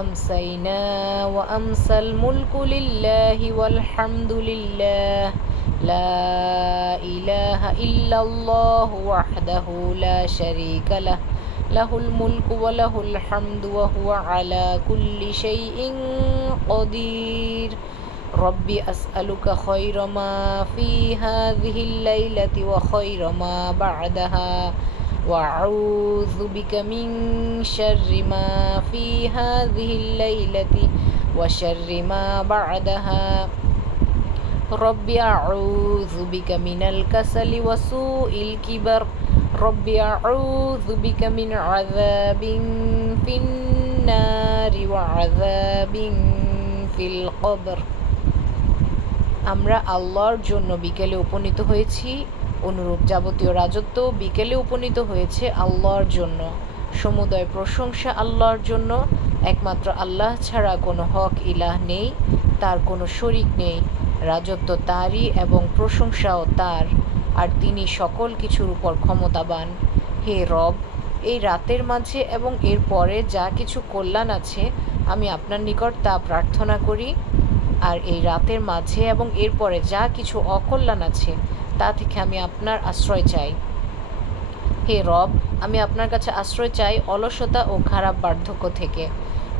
أمسينا وأمسى الملك لله والحمد لله لا إله إلا الله وحده لا شريك له له الملك وله الحمد وهو على كل شيء قدير ربي أسألك خير ما في هذه الليلة وخير ما بعدها وأعوذ بك من شر ما في هذه الليلة وشر ما بعدها ربي أعوذ بك من الكسل وسوء الكبر ربي أعوذ بك من عذاب في النار وعذاب في القبر আমরা আল্লাহর জন্য বিকেলে উপনীত হয়েছি, অনুরূপ যাবতীয় রাজত্ব বিকেলে উপনীত হয়েছে আল্লাহর জন্য। সমুদয় প্রশংসা আল্লাহর জন্য, একমাত্র আল্লাহ ছাড়া কোনো হক ইলাহ নেই, তার কোনো শরিক নেই। রাজত্ব তারই এবং প্রশংসাও তার, আর তিনি সকল কিছুর উপর ক্ষমতাবান। হে রব, এই রাতের মাঝে এবং এর পরে যা কিছু কল্যাণ আছে আমি আপনার নিকট তা প্রার্থনা করি, আর এই রাতের মাঝে এবং এরপরে যা কিছু অকল্যাণ আছে তা থেকে আমি আপনার আশ্রয় চাই। হে রব, আমি আপনার কাছে আশ্রয় চাই অলসতা ও খারাপ বার্ধক্য থেকে।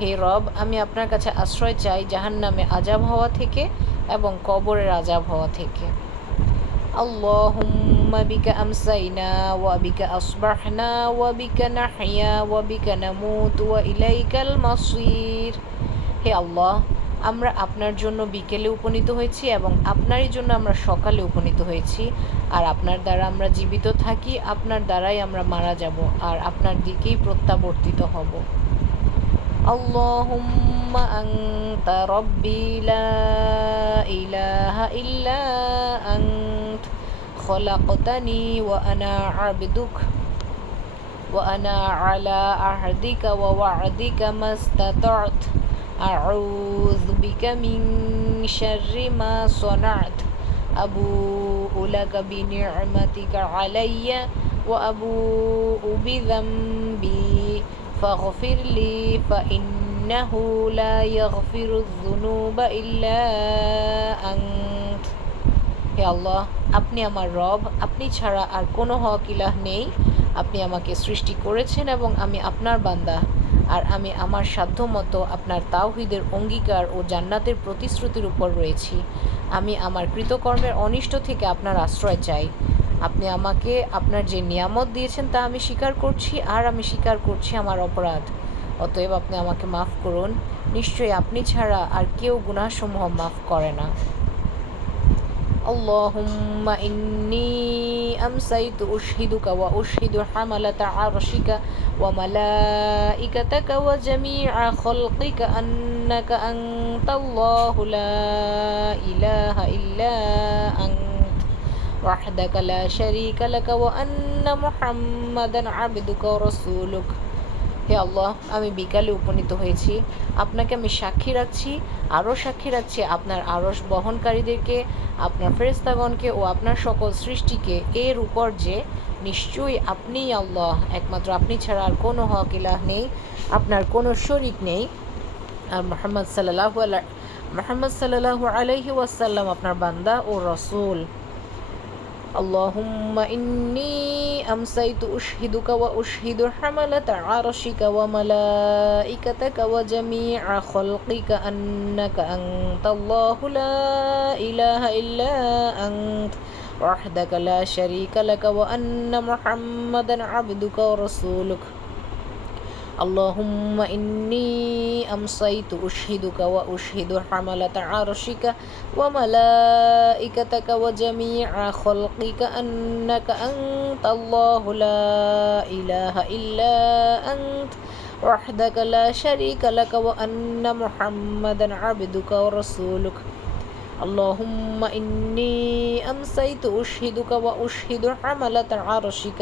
হে রব, আমি আপনার কাছে আশ্রয় চাই জাহান্নামে আযাব হওয়া থেকে এবং কবরের আযাব হওয়া থেকে। আল্লাহুম্মা বিকা আমসাইনা ওয়া বিকা আসবাহনা ওয়া বিকা নাহইয়া ওয়া বিকা নামুতু ওয়া ইলাইকাল মাসির। হে আল্লাহ, আমরা আপনার জন্য বিকেলে উপনীত হয়েছি এবং আপনারই জন্য আমরা সকালে উপনীত হয়েছি, আর আপনার দ্বারা আমরা জীবিত থাকি, আপনার দ্বারাই আমরা মারা যাব, আর আপনার দিকেই প্রত্যাবর্তিত হব। আল্লাহুম্মা আনতা রাব্বি লা ইলাহা ইল্লা আনত খলাকতানি ওয়া আনা আবদুক ওয়া আনা আলা আহদিকা ওয়া ওয়া'দিকা মাস্তাতা'ত আউযু বিকা মিন শাররি মা সানা'ত আবুউ লাকা বিনি'মাতিকা আলাইয়া ওয়া আবুউ বিযামবি ফাগফির লি ফাইন্নাহু লা ইয়াগফিরুয যুনুবা ইল্লা আনত। হে আল্লাহ, আপনি আমার রব, আপনি ছাড়া আর কোনো হক ইলাহ নেই। আপনি আমাকে সৃষ্টি করেছেন এবং আমি আপনার বান্দা, আর আমি আমার সাধ্যমতো আপনার তাওহীদের অঙ্গীকার ও জান্নাতের প্রতিশ্রুতির উপর রয়েছি। আমি আমার কৃতকর্মের অনিষ্ট থেকে আপনার আশ্রয় চাই। আপনি আমাকে আপনার যে নিয়ামত দিয়েছেন তা আমি স্বীকার করছি, আর আমি স্বীকার করছি আমার অপরাধ। অতএব আপনি আমাকে মাফ করুন। নিশ্চয়ই আপনি ছাড়া আর কেউ গুনাহসমূহ মাফ করে না। আল্লাহুম্মা ইন্নী আমসাইতু উশহিদুকা ওয়া উশহিদু হামালাতা আরশিকা ওয়া মালাইকাতাকা ওয়া জামিআ খালকিকা আন্নাকা আনতাল্লাহু লা ইলাহা ইল্লা আনত ওয়াহদাকা লা শারীকা লাকা ওয়া আন্না মুহাম্মাদান আবদুকা ওয়া রাসূলুক। হে আল্লাহ, আমি বিকালে উপনীত হয়েছি, আপনাকে আমি সাক্ষী রাখছি, আরও সাক্ষী রাখছি আপনার আরশ বহনকারীদেরকে, আপনার ফেরেশতাগণকে ও আপনার সকল সৃষ্টিকে এর উপর যে নিশ্চয়ই আপনিই আল্লাহ, একমাত্র আপনি ছাড়া আর কোনো হক ইলাহ নেই, আপনার কোনো শরিক নেই, আর মুহাম্মদ সাল্লাল্লাহু আলাইহি ওয়াসাল্লাম আপনার বান্দা ও রাসূল। اللهم إني أمسيت أشهدك وأشهد حملة عرشك وملائكتك وجميع خلقك أنك أنت الله لا إله إلا أنت وحدك لا شريك لك وأن محمدا عبدك ورسولك اللهم إني أمسيت أشهدك وأشهد حملة عرشك وملائكتك وجميع خلقك أنك أنت الله لا إله إلا أنت وحدك لا شريك لك وأن محمدا عبدك ورسولك اللهم إني أمسيت أشهدك وأشهد حملة عرشك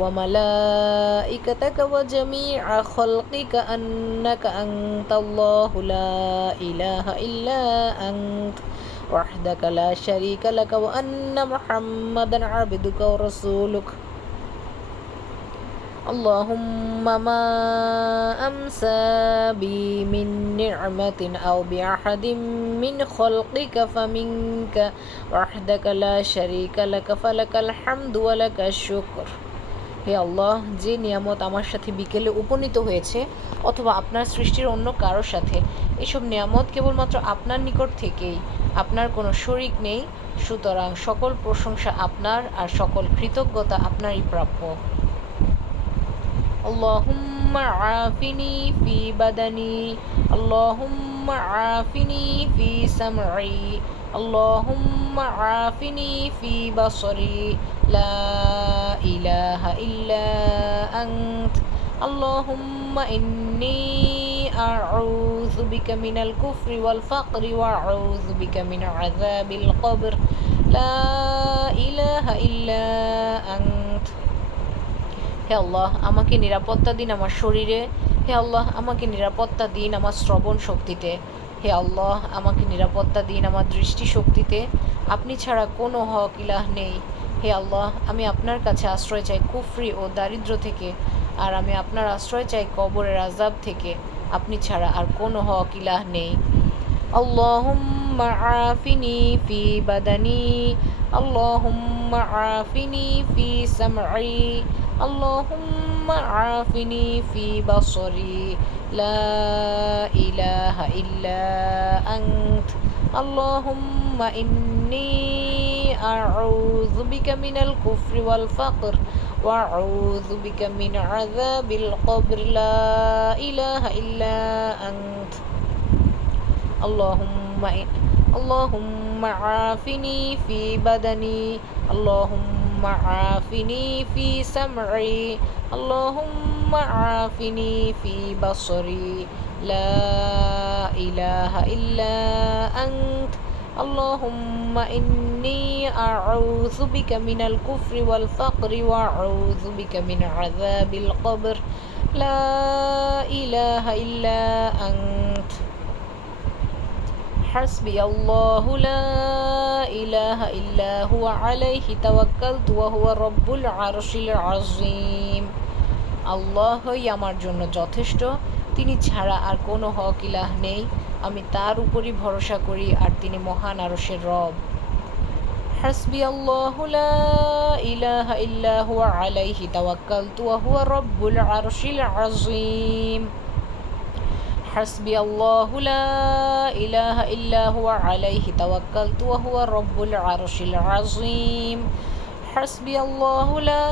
وملائكتك وجميع خلقك أنك أنت الله لا إله إلا أنت وحدك لا شريك لك وأن محمدا عبدك ورسولك اللهم ما أمسى بي من نعمة أو بأحد من خلقك فمنك وحدك لا شريك لك فلك الحمد ولك الشكر। হে আল্লাহ, যে নিয়ামত আমার সাথে বিকেলে উপনীত হয়েছে অথবা আপনার সৃষ্টির অন্য কারোর সাথে, এসব নিয়ামত কেবলমাত্র আপনার নিকট থেকেই, আপনার কোনো শরিক নেই। সুতরাং সকল প্রশংসা আপনার আর সকল কৃতজ্ঞতা আপনারই প্রাপ্য। اللهم عافني في بدني، اللهم عافني في سمعي، اللهم عافني في بصري، لا إله إلا أنت، اللهم إني أعوذ بك من الكفر والفقر وأعوذ بك من عذاب القبر، لا إله إلا أنت। হে আল্লাহ, আমাকে নিরাপত্তা দিন আমার শরীরে। হে আল্লাহ, আমাকে নিরাপত্তা দিন আমার শ্রবণ শক্তিতে। হে আল্লাহ, আমাকে নিরাপত্তা দিন আমার দৃষ্টি শক্তিতে। আপনি ছাড়া কোনো হক ইলাহ নেই। হে আল্লাহ, আমি আপনার কাছে আশ্রয় চাই কুফরি ও দারিদ্র থেকে, আর আমি আপনার আশ্রয় চাই কবরের আযাব থেকে। আপনি ছাড়া আর কোনো হক ইলাহ নেই। আল্লাহুম্মা আফিনি ফি বাদানি, আল্লাহুম্মা আফিনি ফি সামঈ, আল্লাহুম্মা আফিনি ফি বাসরি, লা ইলাহা ইল্লা আনত, আল্লাহুম্মা ইন্নী আউযু বিকা মিনাল কুফরি ওয়াল ফাকর ওয়া আউযু বিকা মিন আযাবিল কবর, লা ইলাহা ইল্লা আনত। اللهم عافني في بدني، اللهم عافني في سمعي، اللهم عافني في بصري، لا إله إلا أنت، اللهم إني أعوذ بك من الكفر والفقر وأعوذ بك من عذاب القبر، لا إله إلا أنت، حسبي الله لا إله إلا هو عليه توكلت وهو رب العرش العظيم। আল্লাহই আমার জন্য যথেষ্ট, তিনি ছাড়া আর কোনো হক ইলাহ নেই। আমি তার উপরই ভরসা করি, আর তিনি মহান আরশের রব। حسبي الله لا إله إلا هو عليه توكلت وهو رب العرش العظيم। حسبي الله لا إله إلا هو عليه توكلت وهو رب العرش العظيم، حسبي الله لا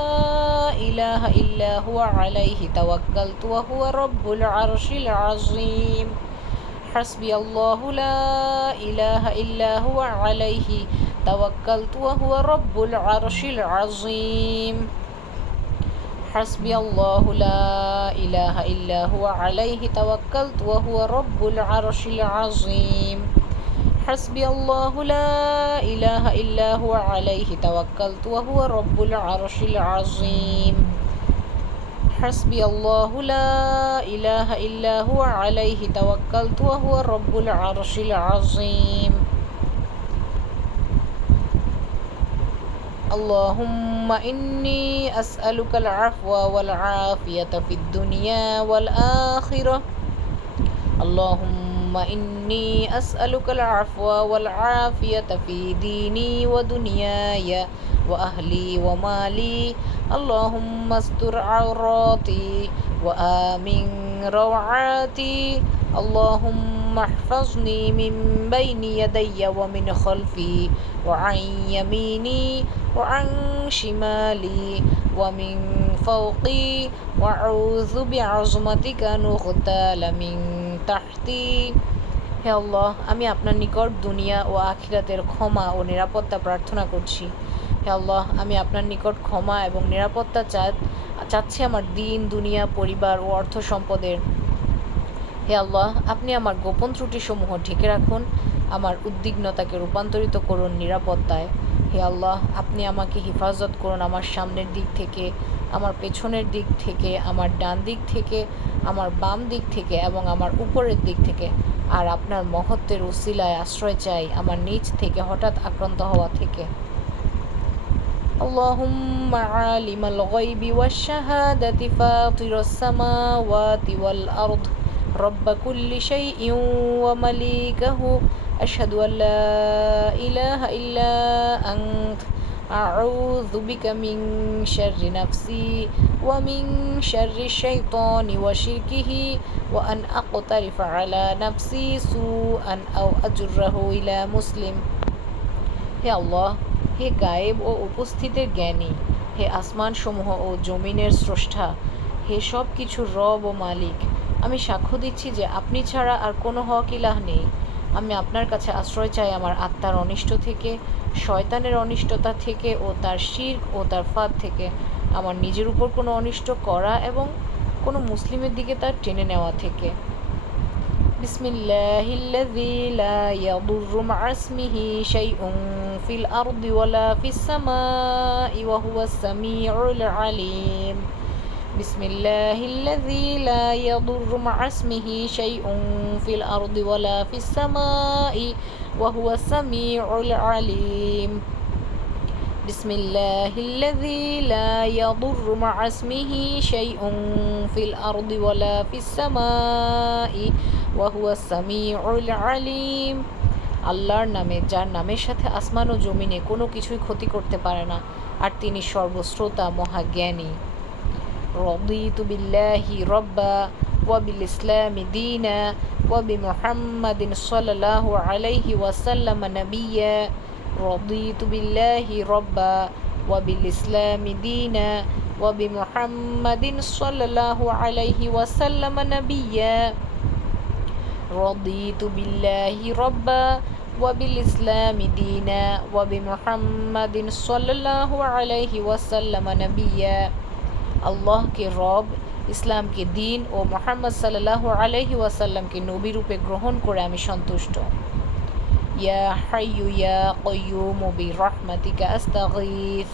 إله إلا هو عليه توكلت وهو رب العرش العظيم، حسبي الله لا إله إلا هو عليه توكلت وهو رب العرش العظيم، حسبي الله لا إله إلا هو عليه توكلت وهو رب العرش العظيم، حسبي الله لا إله إلا هو عليه توكلت وهو رب العرش العظيم، حسبي الله لا إله إلا هو عليه توكلت وهو رب العرش العظيم। اللهم إني أسألك العفو والعافية في الدنيا والآخرة، اللهم إني أسألك العفو والعافية في ديني ودنياي وأهلي ومالي، اللهم استر عوراتي وآمن روعاتي، اللهم احفظني من بين يدي ومن خلفي وعن يميني وعن شمالي ومن فوقي، وأعوذ بعظمتك أن أغتال من তাহতি। হে আল্লাহ, আমি আপনার নিকট দুনিয়া ও আখিরাতের ক্ষমা ও নিরাপত্তা প্রার্থনা করছি। হে আল্লাহ, আমি আপনার নিকট ক্ষমা এবং নিরাপত্তা চাচ্ছি আমার দিন, দুনিয়া, পরিবার ও অর্থ সম্পদের। হে আল্লাহ, আপনি আমার গোপন ত্রুটিসমূহ ঢেকে রাখুন, আমার উদ্বিগ্নতাকে রূপান্তরিত করুন নিরাপত্তায়। হে আল্লাহ, আপনি আমাকে হেফাজত করুন আমার সামনের দিক থেকে, আমার পেছনের দিক থেকে, আমার ডান দিক থেকে, আমার বাম দিক থেকে এবং আমার উপরের দিক থেকে। আর আপনার মহত্বের উসিলায় আশ্রয় চাই আমার নিচ থেকে হঠাৎ আক্রান্ত হওয়া থেকে। اللهم عالم الغيب والشهادة فاطر السماوات والأرض رب كل شيء ومليكه أشهد أن لا إله إلا أنت أعوذ بك من شر نفسي ومن شر الشيطان وشركه وأن أقترف على نفسي سوءا أو أجره إلى مسلم. হে আল্লাহ, হে গায়েব ও উপস্থিতের জ্ঞানী, হে আসমান সমূহ ও জমিনের স্রষ্টা, হে সব কিছুর রব ও মালিক, আমি সাক্ষ্য দিচ্ছি যে আপনি ছাড়া আর কোনো হক ইলাহ নেই। আমি আপনার কাছে আশ্রয় চাই আমার আত্মার অনিষ্ট থেকে, শয়তানের অনিষ্টতা থেকে ও তার শিরক ও তার ফাঁদ থেকে, আমার নিজের উপর কোনো অনিষ্ট করা এবং কোনো মুসলিমের দিকে তার টেনে নেওয়া থেকে। বিসমিল্লাহিল্লাযী লা ইয়াদুররু মা'a ইসমিহি শাইউন ফিল আরদি ওয়ালা ফিস সামাই ওয়া হুয়াস সামিউল আলীম। বিসমিল্লাহিল্লাযী লা ইয়াদুররু মা'a ইসমিহি শাইউন ফিল আরদি ওয়ালা ফিস সামাই ওয়া হুয়াস সামিউল আলীম। বিসমিল্লাহিল্লাযী লা ইয়াদুররু মা'a ইসমিহি শাইউন ফিল আরদি ওয়ালা ফিস সামাই ওয়া হুয়াস সামিউল আলীম। আল্লাহর নামে, যার নামের সাথে আসমান ও জমিনে কোনো কিছুই ক্ষতি করতে পারে না, আর তিনি সর্বশ্রোতা মহাজ্ঞানী। রাদিতু বিল্লাহি রাব্বা ওয়া বিল ইসলামি দীনা ওয়া বিমুহাম্মাদিন সাল্লাল্লাহু আলাইহি ওয়াসাল্লাম নাবিয়্যা। রাদিতু বিল্লাহি রাব্বা ওয়া বিল ইসলামি দীনা ওয়া বিমুহাম্মাদিন সাল্লাল্লাহু আলাইহি ওয়াসাল্লাম নাবিয়্যা। رضيت بالله ربا وبالإسلام دينا وبمحمد صلى الله عليه وسلم نبيا। আল্লাহকে রব, ইসলামকে দিন ও মুহাম্মদ সাল্লাল্লাহু আলাইহি ওয়াসাল্লামকে নবী রূপে গ্রহণ করে আমি সন্তুষ্ট। ইয়া হাইয়ু ইয়া কাইয়ুমু বিরহমাতিকা আস্তাগীথ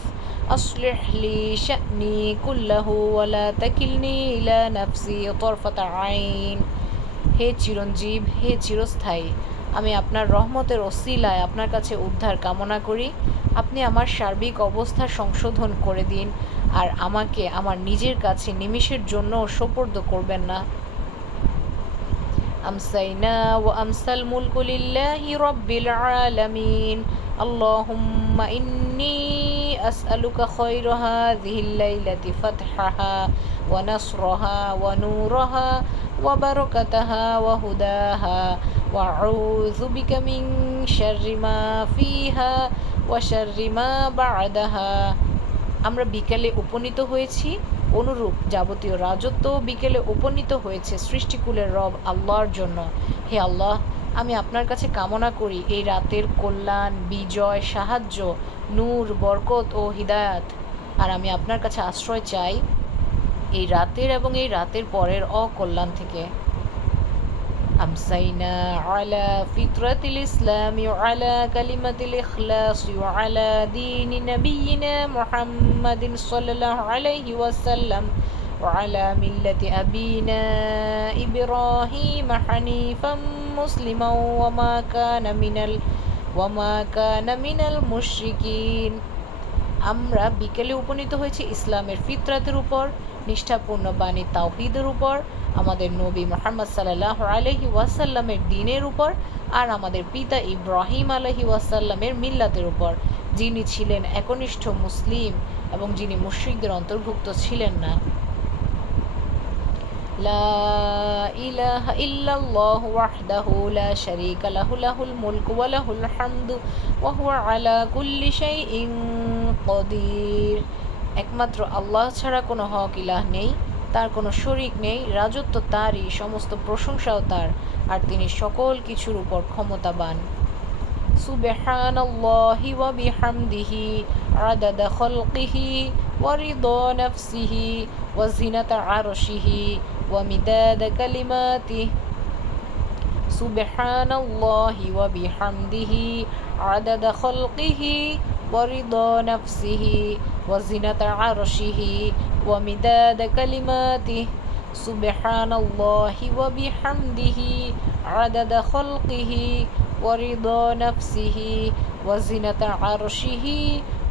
أصلح لي شأني كله ولا تكلني إلى نفسي طرفة عين। হে চিরঞ্জীব, হে চিরস্থায়ী, আমি আপনার রহমতের ওসিলায় আপনার কাছে উদ্ধার কামনা করি। আপনি আমার সার্বিক অবস্থা সংশোধন করে দিন, আর আমাকে আমার নিজের কাছে নিমিষের জন্য সোপর্দ করবেন না। আমসাইনা ওয়া আমসাল মুলকু লিল্লাহি রাব্বিল আলামিন। আল্লাহুম্মা ইন্নী আসআলুকা খায়রা হাযিহিল লাইলাতি ফাতহাহা ওয়া নাসরাহা ওয়া নূরাহা ওয়া বারাকাতাহা ওয়া হুদাহা ওয়া আউযু বিকা মিন শাররি মা ফিহা ওয়া শাররি মা বা'দাহা। আমরা বিকেলে উপনীত হয়েছি, অনুরূপ যাবতীয় রাজত্ব বিকেলে উপনীত হয়েছে সৃষ্টিকুলের রব আল্লাহর জন্য। হে আল্লাহ, আমি আপনার কাছে কামনা করি এই রাতের কল্যাণ, বিজয়, সাহায্য, নূর, বরকত ও হিদায়াত। আর আমি আপনার কাছে আশ্রয় চাই এই রাতের এবং এই রাতের পরের অকল্যাণ থেকে। আমসাইনা আলা ফিতরাতিল ইসলামি ওয়া আলা কালিমাতিল ইখলাসি ওয়া আলা দীনি নাবিয়িনা মুহাম্মাদিন সাল্লাল্লাহু আলাইহি ওয়াসাল্লাম ওয়া আলা মিল্লাতি আবিনা ইব্রাহিম হানিফাম মুসলিমান ওয়া মা কানা মিনাল মুশরিকিন। আমরা বিকেলে উপনীত হয়েছি ইসলামের ফিতরাতের উপর, নিষ্ঠাপূর্ণ বাণী তাওহীদের উপর, আমাদের নবী মুহাম্মদ সাল্লাল্লাহু আলাইহি ওয়াসাল্লামের দ্বীনের উপর, আর আমাদের পিতা ইব্রাহিম আলাইহি ওয়াসাল্লামের মিল্লাতের উপর, যিনি ছিলেন একনিষ্ঠ মুসলিম এবং যিনি মুশরিকদের অন্তর্ভুক্ত ছিলেন না। লা ইলাহা ইল্লাল্লাহু ওয়াহদাহু লা শারীকা লাহু লাহুল মুলকু ওয়া লাহুল হামদু ওয়া হুয়া আলা কুল্লি শাইইন কাদির। একমাত্র আল্লাহ ছাড়া কোনো হক ইলাহ নেই, তার কোনো শরীক নেই, রাজত্ব তারই, সমস্ত প্রশংসাও তার, আর তিনি সকল কিছুর উপর ক্ষমতাবান। সুবহানাল্লাহি ওয়া বিহামদিহি আদাদা খালকিহি ওয়া রিদা নাফসিহি ওয়া জিনাতা আরশিহি ওয়া মিদাদা কালিমাতিহি। সুবহানাল্লাহি ওয়া বিহামদিহি আদাদা খালকিহি ওয়া রিদা নাফসিহি ওয়া জিনাতা আরশিহি ওয়া মিদাদা কালিমাতিহি। সুবহানাল্লাহি ওয়া বিহামদিহি আদাদা খালকিহি ওয়া রিদা নাফসিহি ওয়া জিনাতা আরশিহি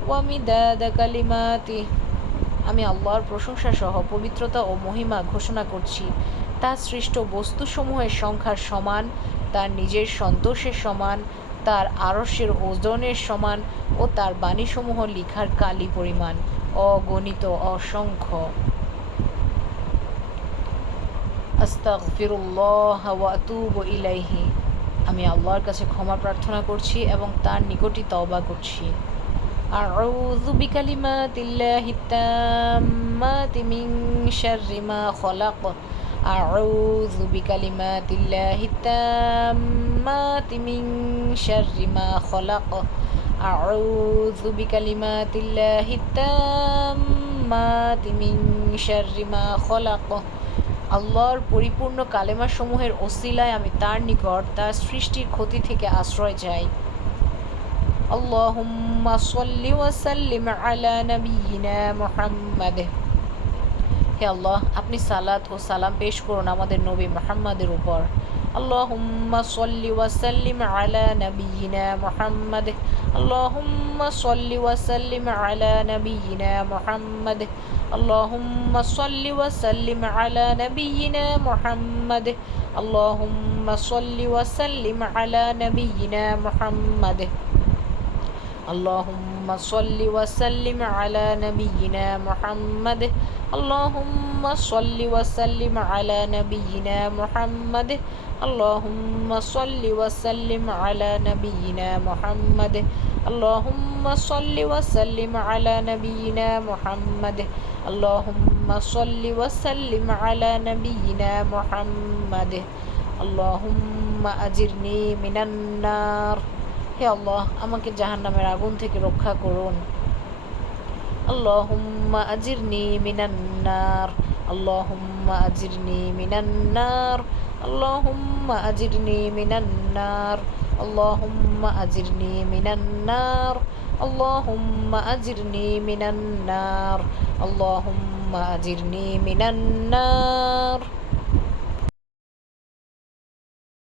ومداد كلماته আমি আল্লাহর প্রশংসা সহ পবিত্রতা ও মহিমা ঘোষণা করছি। তার সৃষ্ট বস্তুসমূহের সংখ্যার সমান, তার নিজের সন্তোষের সমান, তার আরশের ওজনের সমান ও তার বাণীসমূহ লিখার কালি পরিমাণ, অগণিত, অসংখ্য। আস্তাগফিরুল্লাহ ওয়া আতুবু ইলাইহি আমি আল্লাহর কাছে ক্ষমা প্রার্থনা করছি এবং তার নিকটই তওবা করছি। আউযু বিকালিমাতিল্লাহিত তাম্মাতি মিন শাররি মা খলাক আউযু বিকালিমাতিল্লাহিত তাম্মাতি মিন শাররি মা খলাক আউযু বিকালিমাতিল্লাহিত তাম্মাতি মিন শাররি মা খলাক আল্লাহর পরিপূর্ণ কালেমাসমূহের ওসিলায় আমি তার নিকট তার সৃষ্টির ক্ষতি থেকে আশ্রয় চাই। আল্লাহুম্মা সাল্লি ওয়া সাল্লিম আলা নাবিয়িনা মুহাম্মাদ হে আল্লাহ, আপনি সালাত ও সালাম পেশ করুন আমাদের নবী মুহাম্মাদের উপর। আল্লাহুম্মা সাল্লি ওয়া সাল্লিম আলা নাবিয়িনা মুহাম্মাদ আল্লাহুম্মা সাল্লি ওয়া সাল্লিম আলা নাবিয়িনা মুহাম্মাদ আল্লাহুম্মা সাল্লি ওয়া সাল্লিম আলা নাবিয়িনা মুহাম্মাদ আল্লাহুম্মা সাল্লি ওয়া সাল্লিম আলা নাবিয়িনা মুহাম্মাদ اللهم صل وسلم على نبينا محمد اللهم صل وسلم على نبينا محمد اللهم صل وسلم على نبينا محمد اللهم صل وسلم على نبينا محمد اللهم صل وسلم على نبينا محمد اللهم أجرني من النار হে আল্লাহ, আমাকে জাহান্নামের আগুন থেকে রক্ষা করুন। আল্লাহুম্মা আজিরনি মিনান নার আল্লাহুম্মা আজিরনি মিনান নার আল্লাহুম্মা আজিরনি মিনান নার আল্লাহুম্মা আজিরনি মিনান নার আল্লাহুম্মা আজিরনি মিনান নার আল্লাহুম্মা আজিরনি মিনান নার